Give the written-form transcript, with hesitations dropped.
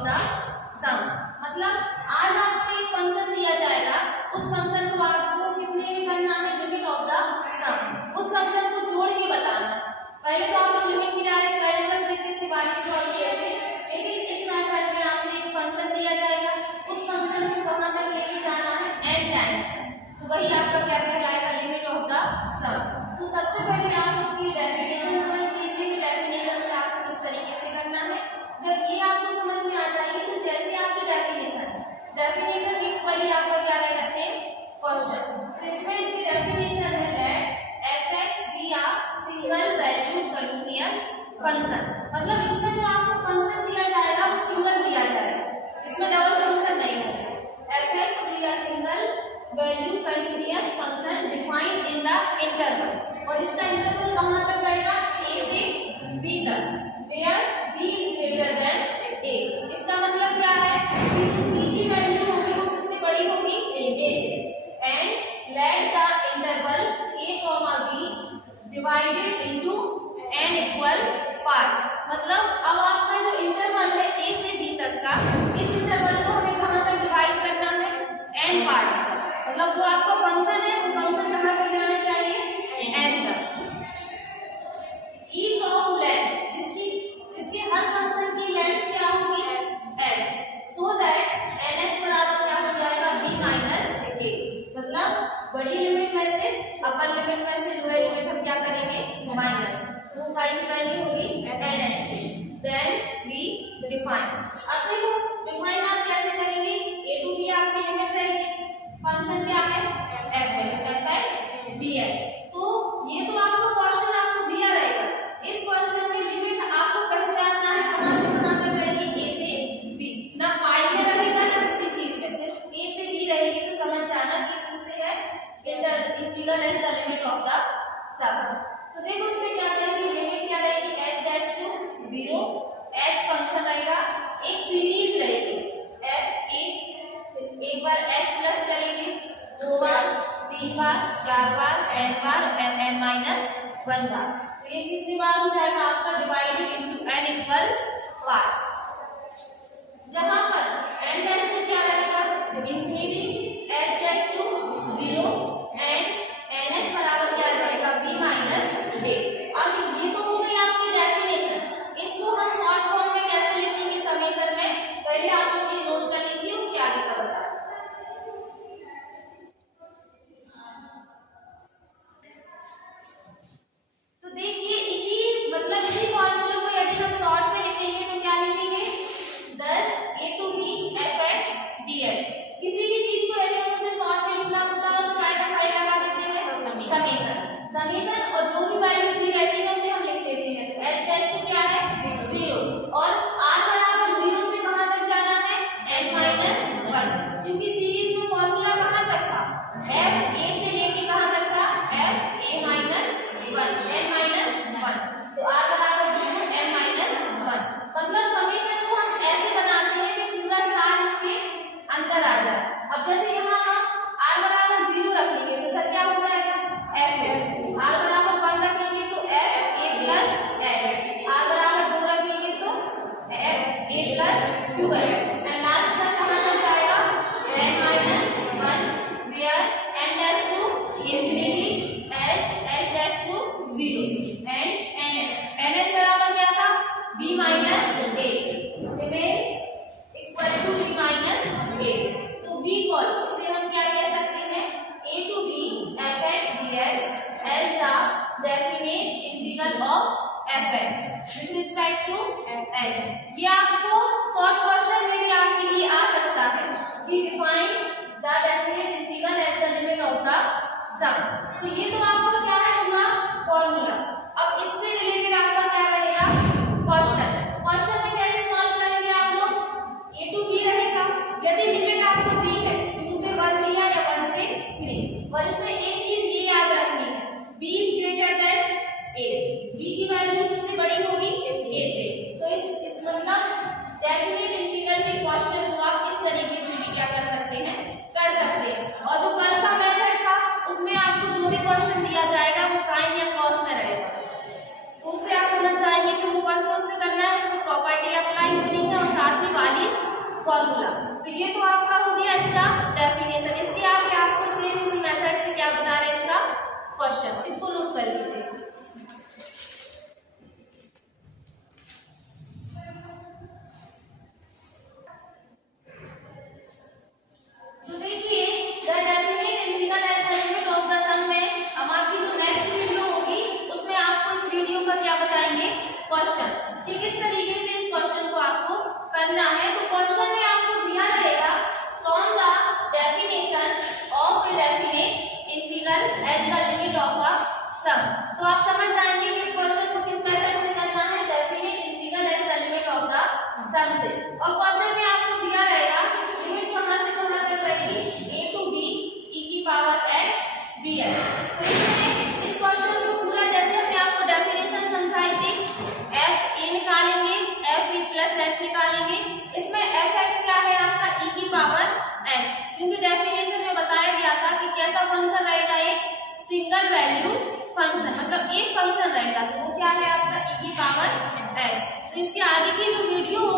Of the सम। मतलब आज आपको एक फंक्शन दिया जाएगा, उस फंक्शन को आपको कितने करना है, लिमिट ऑफ द सम। उस फंक्शन को जोड़ के बताना। पहले तो आप लोग लिमिट की डायरेक्ट वैल्यू रख देते थे 42 और 6 से, लेकिन इस मेथड में आपको एक फंक्शन दिया जाएगा, उस फंक्शन को कहाँ तक लेके जाना है, n टाइम्स तक। तो वही आपका क्या कहलाएगा, लिमिट ऑफ द सम। तो सबसे पहले आप इसकी डेफिनेशन समझ लीजिए कि डेफिनेशन से आपको किस तरीके से करना है। जब ये आपको समझ में आ जाएगी तो जैसे आपकी डेफिनेशन इक्वली आपका क्या रहेगा, सेम क्वेश्चन। तो इसमें इसकी डेफिनेशन है f(x) be a single value continuous function. मतलब इसमें जो आपको फंक्शन दिया जाएगा वो सिंगल दिया जाएगा, इसमें डबल फंक्शन नहीं है। f(x) be a single value continuous function defined in the interval, और इसका इंटरवल कहाँ तक रहेगा, a से b तक, where b is greater than a। इसका मतलब क्या है कि जो b की वैल्यू होगी वो किससे बड़ी होगी, a से। And let the interval a, b divided into n equal parts. मतलब अब आपका जो इंटरवल है a से b तक का, इस इंटरवल को हमें कहाँ तक डिवाइड करना है, n पार्ट्स तक। मतलब जो आपका फंक्शन है वो फंक्शन कहाँ तक जाना चाहिए, n तक। ईच ऑफ लेंथ, जिसके हर फंक्शन की लेंथ क्या होगी, h, सो दैट nh बराबर क्या हो जाएगा, b माइनस a। मतलब बड़ी लिमिट में से अपर लिमिट में से लोअर लिमिट हम क्या करेंगे, माइनस, तो का वैल्यू होगी nh की। Then we define। अब देखो डिफाइन आप कैसे करेंगे, a to b आपकी लिमिट रहेगी, फंक्शन क्या है f(x) dx। तो ये तो आपको क्वेश्चन आपको दिया रहेगा, इस क्वेश्चन में लिमिट आपको पहचानना है कहां से कहां तक रहेगी, a से b। ना पाई में रहेगा ना किसी चीज में, सिर्फ a से b रहेगी। तो समझ जाना कि किससे है, integral is the limit of the sum. तो देखो इसमें क्या करेंगे, लिमिट क्या रहेगी, h' टू 0, h फंक्शन रहेगा, एक सीरीज रहेगी f एक बार h प्लस करेंगे, 2 बार, 3 बार, 4 बार, n बार, n माइनस 1 बार। तो ये कितनी बार हो जाएगा आपका, divided into n equals parts. जहां पर n डैश टू क्या रहेगा, इंफिनिटी, h' टू 0 एंड nh बराबर क्या रहेगा, b माइनस a। अब ये तो हो गई आपकी डेफिनेशन, इसको हम शॉर्ट फॉर्म में कैसे लिखेंगे समेशन में, पहले आप लोग ये नोट कर लीजिए, उसके आगे का बता। तो देखिए इसी फॉर्मूले को यदि हम शॉर्ट में लिखेंगे तो क्या लिखेंगे, 10 a to b f(x) dx। किसी भी चीज को यदि हम उसे शॉर्ट में लिखना होता है तो क्या साइड लगा देते हैं, समेशन, और जो भी वैल्यू दी रहती है उसे हम लिख लेते हैं। तो h' तो क्या है, 0, और r बराबर 0 से कहां तक जाना है, n माइनस 1, क्योंकि सीरीज में फॉर्मूला कहां तक था, f a से लेके कहां तक था, f a minus 1, n minus 1। तो r बराबर 0, n माइनस 1। मतलब समेशन को हम ऐसे बनाते हैं कि पूरा साल इसके अंदर आ जाए। अब जैसे यहाँ हम r बराबर 0 रखेंगे तो इधर क्या हो जाएगा, f है, r बराबर 1 रखेंगे तो f a plus h, r बराबर 2 रखेंगे तो f a plus 2h, and last तक कहाँ तक जाएगा, n minus 1, where n dash two infinity, h two 0 and nh बराबर क्या था, b minus a, remains equal to b minus a। तो b कॉल इसे हम क्या कह सकते हैं, a to b f(x) dx as the definite integral of f(x) with respect to x। ये आपको शॉर्ट क्वेश्चन में भी आपके लिए आ सकता है कि define the definite integral as the limit of the sum. तो ये तो आपको क्या है पूरा फॉर्मूला। अब इससे रिलेटेड आपका क्या रहेगा, क्वेश्चन में कैसे सॉल्व करेंगे आप लोग, a to b रहेगा, यदि लिमिट आपको दी है 2 से 1 दिया या 1 से 3, और इसमें एक चीज ये याद रखनी है, b is greater than a, b की वैल्यू किससे बड़ी होगी, a से। तो इस मतलब डेफिनेट इंटीग्रल के क्वेश्चन को आप इस तरीके से भी क्या कर सकते हैं, और जो कल का मेथड था उसमें आपको फॉर्मूला। तो ये तो आपका हो गया इसका डेफिनेशन। इसके आगे आपको सेम इसी मेथड से क्या बता रहे हैं इसका क्वेश्चन, इसको नोट कर लीजिए। तो देखिए the definite integral at the limit of the sum में हम आपकी जो नेक्स्ट वीडियो होगी उसमें आपको इस वीडियो का क्या बताएंगे क्वेश्चन। ठीक, इस तरीके से इस क्वेश्चन को आपको करना है। तो क्वेश्चन में आपको दिया रहेगा from the definition of a definite integral at the limit of a sum. तो आप समझ जाएंगे कि इस क्वेश्चन को किस मेथड से करना है, definite integral at the limit of the sum से। और क्वेश्चन में आपको दिया रहेगा लिमिट कहां से कहां तक रहेगी, a to b e की पावर x dx। तो इसमें इस क्वेश्चन को पूरा जैसे हमने आपको डेफिनेशन समझाई थी, f a निकालेंगे, f e प्लस h निकालेंगे। इसमें fx क्या है आपका e की पावर x, क्योंकि डेफिनेशन में बताया गया था कि कैसा फंक्शन रहेगा, एक सिंगल वैल्यू फंक्शन, मतलब एक फंक्शन रहेगा। तो वो क्या है आपका e की पावर x। तो इसके आगे की जो वीडियो